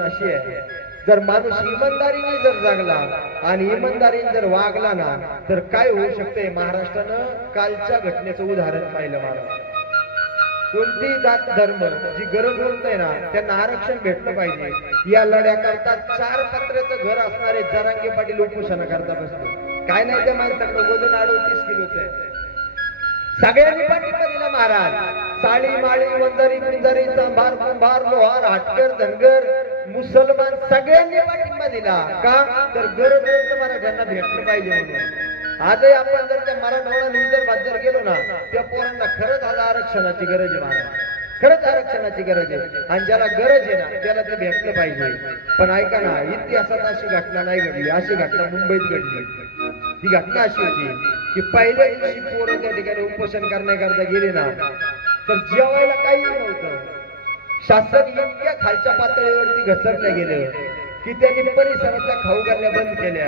अशी आहे? जर माणूस इमानदारीने जर जगला आणि इमानदारीने जर वागला ना तर काय होऊ शकते? महाराष्ट्रानं कालच्या घटनेचं उदाहरण पाहिलं मला. कोणती जात धर्म जी गरज आहे ना त्यांना आरक्षण भेटलं पाहिजे. या लढ्याकरता चार पत्र्याचं घर असणारे जरांगे पाटील उपोषणा करता बसतो काय नाही त्या माणसाकडे? वजन अडोतीस किलोच आहे. सगळ्यांनी पाठिंबा दिला महाराज. साळी माळी वंजारी पिंजारी सांभार कुंभार लोहार हाटकर धनगर मुसलमान सगळ्यांनी पाठिंबा दिला का? तर गरज मराठ्यांना भेटलं पाहिजे आजही आपण जर त्या मराठवाडा विदर्भात जर गेलो ना त्या पोरांना खरंच आज आरक्षणाची गरज आहे महाराज. खरंच आरक्षणाची गरज आहे. आणि ज्याला गरज आहे ना त्याला ते भेटलं पाहिजे. पण ऐका ना इतिहासात अशी घटना नाही घडली. अशी घटना मुंबईत घडली. ती घटना अशी होती की पहिल्या दिवशी पोरं त्या ठिकाणी उपोषण करण्याकरता गेले ना तर जेवायला काही नव्हतं. शासन इतक्या खालच्या पातळीवरती घसरलं गेले की त्यांनी परिसरातल्या खाऊ घालण्या बंद केल्या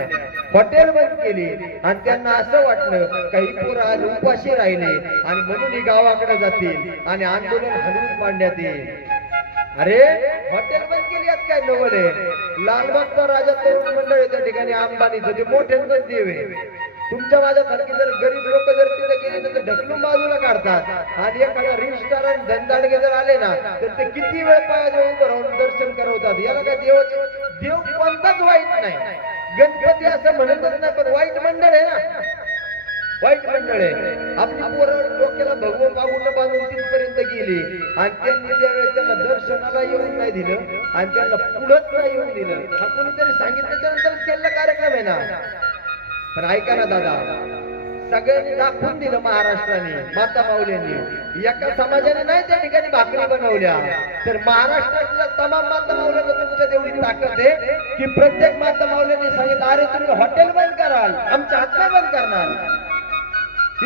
हॉटेल बंद केली आणि त्यांना असं वाटलं काही पोरं आज उपाशी राहिले आणि म्हणून ही गावाकडे जातील आणि आंदोलन हलवून मांडण्यात येईल. अरे हॉटेल बंद केली आज काय नवल आहे? लालबागचा राजा तरुण मंडळ त्या ठिकाणी अंबानीचं ते मोठे देव आहे. तुमच्या माझ्यासारखी जर गरीब लोक जर तिथे गेले तर ढकलून बाजूला काढतात. आणि एखादा रील स्टार आणि धनदाडगे जर आले ना तर ते किती वेळ पायाजवळ उभं राहून दर्शन करवतात. याला काय देवाचे देव कोणताच वाईट नाही. गणपती असं म्हणतच नाही पण वाईट मंडळ आहे ना. वाईट मंडळ आहे. आपली पोरं डोक्याला भगवं बागून बांधून तिथपर्यंत गेली. आणि त्यांनी त्यावेळेस त्यांना दर्शनाला येऊन नाही दिलं आणि त्यांना पुढंच नाही येऊन दिलं. हा कोणीतरी सांगितल्याच्या नंतर केलेला कार्यक्रम आहे ना. पण ऐका ना दादा सगळ्यांनी दाखवून दिलं महाराष्ट्राने माता माऊल्यांनी एका समाजाने नाही त्या ठिकाणी भाकरी बनवल्या. तर महाराष्ट्रातल्या तमाम माता माऊल्यांना तुमच्या देवळी ताकद आहे? की प्रत्येक माता माऊल्यांनी सांगितलं अरे तुम्ही हॉटेल बंद कराल आमच्या हातला बंद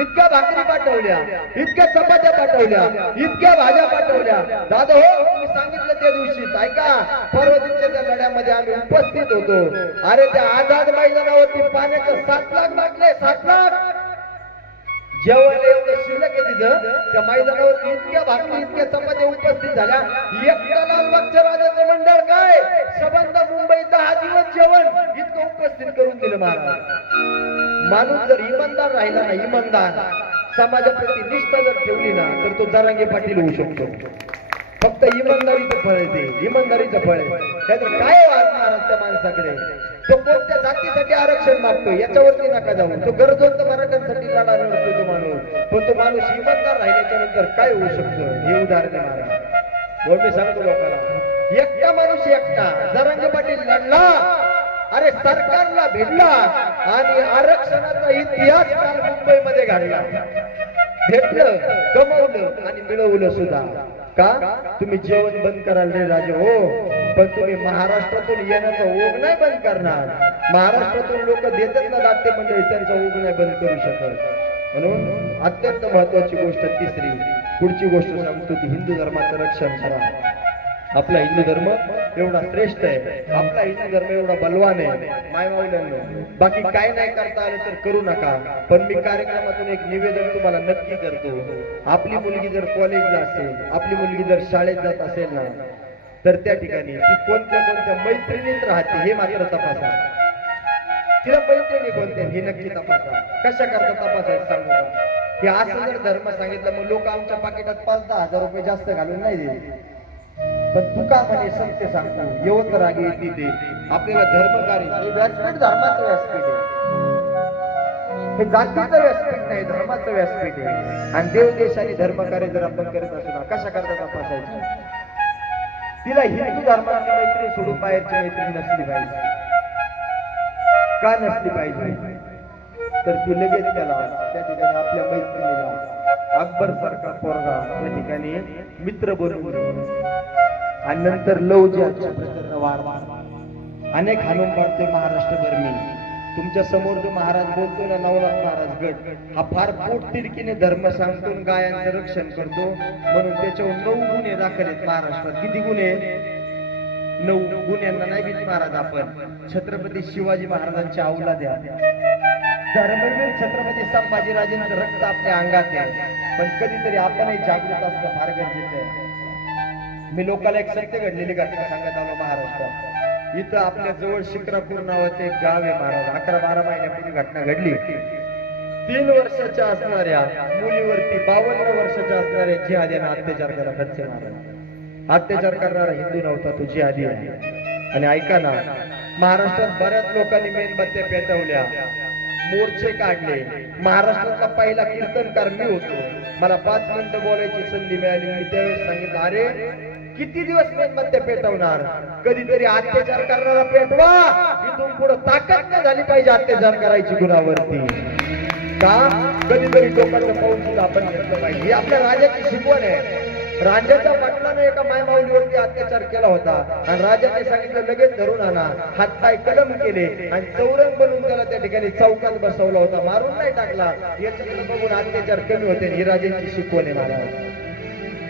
इतक्या भाकरी पाठवल्या इतक्या चपात्या पाठवल्या इतक्या भाज्या पाठवल्या. दादा हो मी सांगितलं त्या दिवशी ऐका परवा त्या लढ्यामध्ये आम्ही उपस्थित होतो. अरे त्या आझाद मैदानावरती पाण्याचं सात लाख मागले सात लाख. जेवण एवढं शिल्लक आहे तिथं. त्या मैदानावरती इतक्या भाकरी इतक्या चपात्या उपस्थित झाल्या. एकटा लालबागच्या राजाचं मंडळ काय? सबंध मुंबई दहा दिवस जेवण. इतकं उपस्थित करून दिलं महाराज. माणूस जर इमानदार राहिला ना इमानदार समाजाप्रती निष्ठा जर ठेवली ना तर तो जरांगे पाटील होऊ शकतो. फक्त इमानदारीचं फळ आहे ते इमानदारीचं फळ आहे. त्याचं काय वागणार त्या माणसाकडे? तो कोणत्या जातीसाठी आरक्षण मागतो याच्यावरती नका जाऊ. तो गरजवंत मराठ्यांसाठी लढा लढतो तो माणूस. पण तो माणूस इमानदार राहिल्याच्या नंतर काय होऊ शकतं? हे उदाहरण आहे म्हणून मी सांगतो लोकांना. एकटा माणूस एकटा. जरांगे पाटील लढला अरे सरकारला भेटला आणि आरक्षणाचा इतिहास काल मुंबईमध्ये घडला. भेटलं कमवलं आणि मिळवलं सुद्धा. का? तुम्ही जेवण बंद कराल रे राजे हो पण तुम्ही महाराष्ट्रातून येण्याचा ओघ नाही बंद करणार. महाराष्ट्रातून लोक देतात ना नाट्य मंडळी त्यांचा ओघ नाही बंद करू शकत. म्हणून अत्यंत महत्वाची गोष्ट तिसरी पुढची गोष्ट सांगतो ती हिंदू धर्माचं रक्षण करा. आपला हिंदू धर्म एवढा श्रेष्ठ आहे. आपला हिंदू धर्म एवढा बलवान आहे. मायमावल्यांनो बाकी काय नाही करता आलं तर करू नका. पण मी कार्यक्रमातून एक निवेदन तुम्हाला नक्की करतो. आपली मुलगी जर कॉलेजला असेल आपली मुलगी जर शाळेत जात असेल ना तर त्या ठिकाणी ती कोणत्या कोणत्या मैत्रिणीत राहते हे मात्र तपासा. तिला मैत्रिणी कोणत्या हे नक्की तपासा. कशा करता तपासायचं सांगू हे असं जर धर्म सांगितलं मग लोक आमच्या पाकिटात पाच दहा हजार रुपये जास्त घालून नाही देत. पण तुका म्हणे सत्य सांगतो येवत रागे येते ते. आपल्याला धर्मकारी हे व्यासपीठ धर्माचं व्यासपीठ आहे. हे जातीचं व्यासपीठ नाही धर्माचं व्यासपीठ आहे. आणि देव देश आणि धर्मकार्य जर आपण करत असू ना कशा करता तपासायचं तिला हिंदू धर्माची मैत्री सोडून बाहेरची मैत्री नसली पाहिजे. का नसली पाहिजे? तर ती लगेच त्याला त्या ठिकाणी आपल्या मैत्रिणीला अकबर सारखा पोरगा त्या ठिकाणी मित्र बनवून आणि नंतर लव प्रचंड अनेक हाणून पाडते महाराष्ट्र धर्मी तुमच्यासमोर जो महाराज बोलतो ना नवनाथ महाराज गट हा फार पोट तिडकीने धर्म सांगतो गायांचं रक्षण करतो. म्हणून त्याच्यावर नऊ गुन्हे दाखल आहेत महाराष्ट्रात. किती गुन्हे? नऊ गुन्ह्यांना नाही भीत महाराज आपण. छत्रपती शिवाजी महाराजांची अवलाद द्या धर्मवीर छत्रपती संभाजीराजेंचं रक्त आपल्या अंगात आहे. पण कधीतरी आपणही जागृत असणं फार गरजेचं आहे. मी लोकांना एक सत्य घडलेली घटना सांगत आलो महाराष्ट्रात. इथं आपल्या जवळ शिक्रापूर नावाचे एक गाव आहे महाराज. अकरा बारा महिन्यापूर्वी घटना घडली तीन वर्षाच्या असणाऱ्या मुलीवरती बावन्न वर्षाच्या असणाऱ्या जिहाद्यानं अत्याचार केला खर्चे महाराज अत्याचार करणारा हिंदू नव्हता तो जिहादी आहे. आणि ऐका ना महाराष्ट्रात बऱ्याच लोकांनी मेणबत्त्या पेटवल्या मोर्चे काढले. महाराष्ट्राचा पहिला कीर्तनकार मी होतो. मला पाच मिनिटं बोलायची संधी मिळाली. मी त्यावेळेस सांगितलं अरे किती दिवस मेणबत्त्या पेटवणार? कधीतरी अत्याचार करणारा पेटवा. इथून पुढे ताकद न झाली पाहिजे अत्याचार करायची गुणावरती का? कधीतरी लोकांचं पाऊल सुद्धा आपण घेतलं पाहिजे. ही आपल्या राजाची शिकवण आहे. राजाच्या पाटलाने एका मायमाऊलीवरती अत्याचार केला होता. आणि राजाने सांगितलं लगेच धरून आणा. हात पाय कलम केले आणि चौरंग बनवून त्याला त्या ठिकाणी चौकात बसवला होता. मारून नाही टाकला. याच्याकडे बघून अत्याचार कमी होते ही राजांची शिकवण आहे महाराज.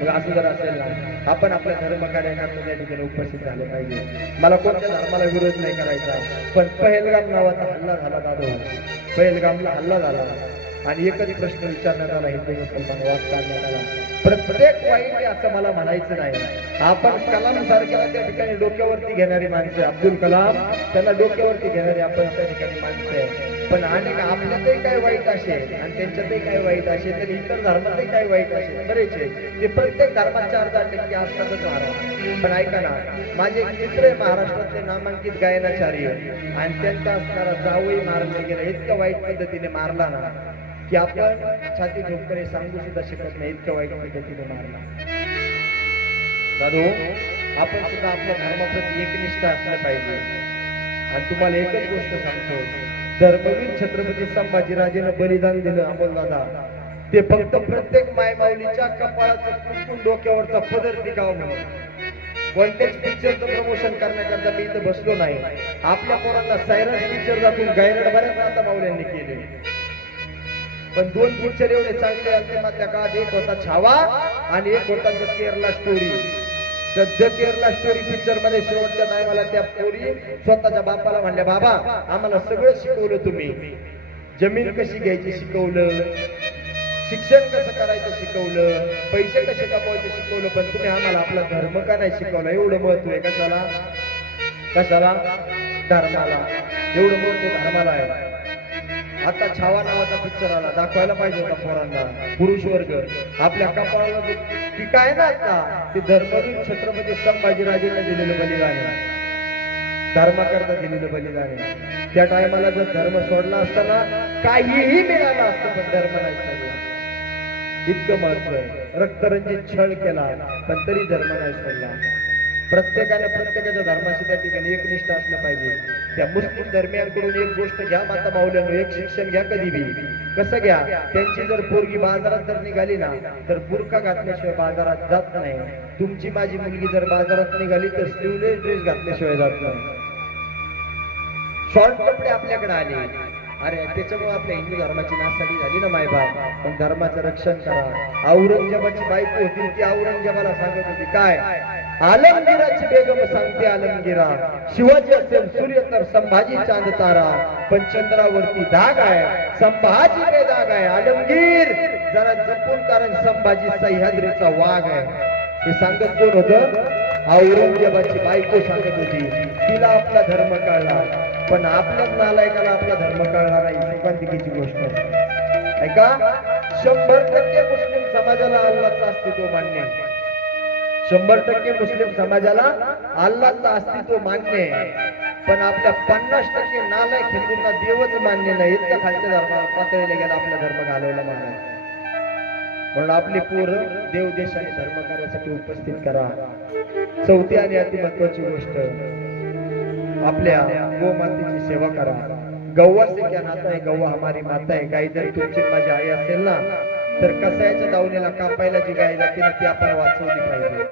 मग असं जर असेल ना आपण आपल्या धर्म कार्याकरता ठिकाणी उपस्थित झाले पाहिजे. मला कोणत्या धर्माला विरोध नाही करायचा पण पहलगाम नावाचा हल्ला झाला दादा पहलगामला हल्ला झाला. आणि एकच प्रश्न विचारण्यात आला हिंदू मुसलमान वाद काढण्यात आला. प्रत्येक वाईट आहे असं मला म्हणायचं नाही. आपण कलाम सारख्याला त्या ठिकाणी डोक्यावरती घेणारी माणसं अब्दुल कलाम त्यांना डोक्यावरती घेणारी आपण त्या ठिकाणी माणसं आहे. पण अनेक आपल्यातही काय वाईट असेल आणि त्यांच्यातही काय वाईट असेल तर इतर धर्मातही काय वाईट असेल बरेच ते प्रत्येक धर्मात चार दहा टक्के असतातच महाराज. पण ऐका ना माझे एक मित्र आहे महाराष्ट्रातले नामांकित गायनाचार्य. आणि त्यांचा असणारा जावई मारला गेला. इतक्या वाईट पद्धतीने मारला ना की आपण छाती ठोकरे सांगू सुद्धा शकत नाही इतक्या वाईट पद्धतीने मारला. दादू आपण सुद्धा आपल्या धर्माप्रती एकनिष्ठ असलं पाहिजे. आणि तुम्हाला एकच गोष्ट सांगतो. धर्मवीर छत्रपती संभाजीराजेनं बलिदान दिलं अमोलदादा ते फक्त प्रत्येक मायमाऊलीच्या कपाळाचं कुंकून डोक्यावरचा पदर टिकाव म्हणून. कोणत्याच पिक्चरचं प्रमोशन करण्याकरता मी इथं बसलो नाही. आपल्या पोरांना सायरस पिक्चर दाखवून गायरड बऱ्याच आता माऊल्यांनी केले. पण दोन पिक्चर एवढे चांगले आले त्या काळात एक होता छावा आणि एक होता द केरला स्टोरी तर द केरला स्टोरी पिक्चरमध्ये शेवटच्या टायमाला त्या पोरी स्वतःच्या बापाला म्हणल्या बाबा आम्हाला सगळं शिकवलं तुम्ही. जमीन कशी घ्यायची शिकवलं? शिक्षण कसं करायचं शिकवलं? पैसे कसे कमवायचे शिकवलं? पण तुम्ही आम्हाला आपला धर्म का नाही शिकवला? एवढं महत्त्व आहे कशाला? कशाला? धर्माला. एवढं महत्त्व धर्माला आहे. आता छावा नावाचा पिक्चर आला. दाखवायला पाहिजे होता पोरांना. पुरुष वर्ग. आपल्या कपाळाला जे टीका आहे ना आता? ते धर्मवीर छत्रपती संभाजीराजेंना दिलेलं बलिदान आहे. धर्माकरता दिलेलं बलिदान आहे. त्या टायमाला जर धर्म सोडला असताना काहीही मिळालं असतं पण धर्म नाही सोडला. इतकं महत्त्व आहे. रक्तरंजित छळ केला पण तरी धर्म नाही सोडला. प्रत्येकाने प्रत्येकाच्या धर्माशी त्या ठिकाणी एकनिष्ठ असलं पाहिजे. त्या मुस्लिम धर्मियांकडून एक गोष्ट घ्या माता माऊल्यानं एक शिक्षण घ्या कधी बी. कसं घ्या? त्यांची जर पोरगी बाजारात जर निघाली ना तर बुरका घातल्याशिवाय बाजारात जात नाही. तुमची माझी मुलगी जर बाजारात निघाली तर स्लीवलेस ड्रेस घातल्याशिवाय जात नाही. शॉर्ट कपडे आपल्याकडे आले. अरे त्याच्यामुळे आपल्या हिंदू धर्माची नासाडी झाली ना मायबाप पण धर्माचं रक्षण करा. औरंगजेबाची बायको होती ती औरंगजेबाला सांगत होती काय? आलमगिराची बेगम सांगते आलमगिरा. शिवाजी असेल सूर्य तर संभाजी चांद तारा. पण चंद्रावरती दाग आहे. संभाजी काय दाग आहे. आलमगीर! जरा जपून कारण संभाजी सह्याद्रीचा वाघ आहे. हे सांगत कोण होत? औरंगजेबाची बायको सांगत होती. तिला आपला धर्म कळला. पण आपल्याच नालायकाला आपला धर्म कळला नाही सुखांतिकेची गोष्ट ऐका शंभर टक्के मुस्लिम समाजाला अल्लाचं अस्तित्व मान्य शंभर टक्के मुस्लिम समाजाला अल्लाचं अस्तित्व मान्य आहे. पण आपल्या पन्नास टक्के नालायक हिंदूंना देवच मान्य नाही इतक्या खालच्या धर्माला पातळीला गेला आपला धर्म घालवला महाराज म्हणून आपली पूर देव देश आणि धर्म कार्यासाठी उपस्थित करा. चौथी आणि अति महत्वाची गोष्ट आपल्या गोमातेची सेवा करा. गव्वा से क्या नाता आहे गव्वा हमारी माता आहे. गाई जर तुमची माझी आई असेल ना तर कसायच्या दावणीला कापायला जी गाय जाते ना ती आपण वाचवली पाहिजे.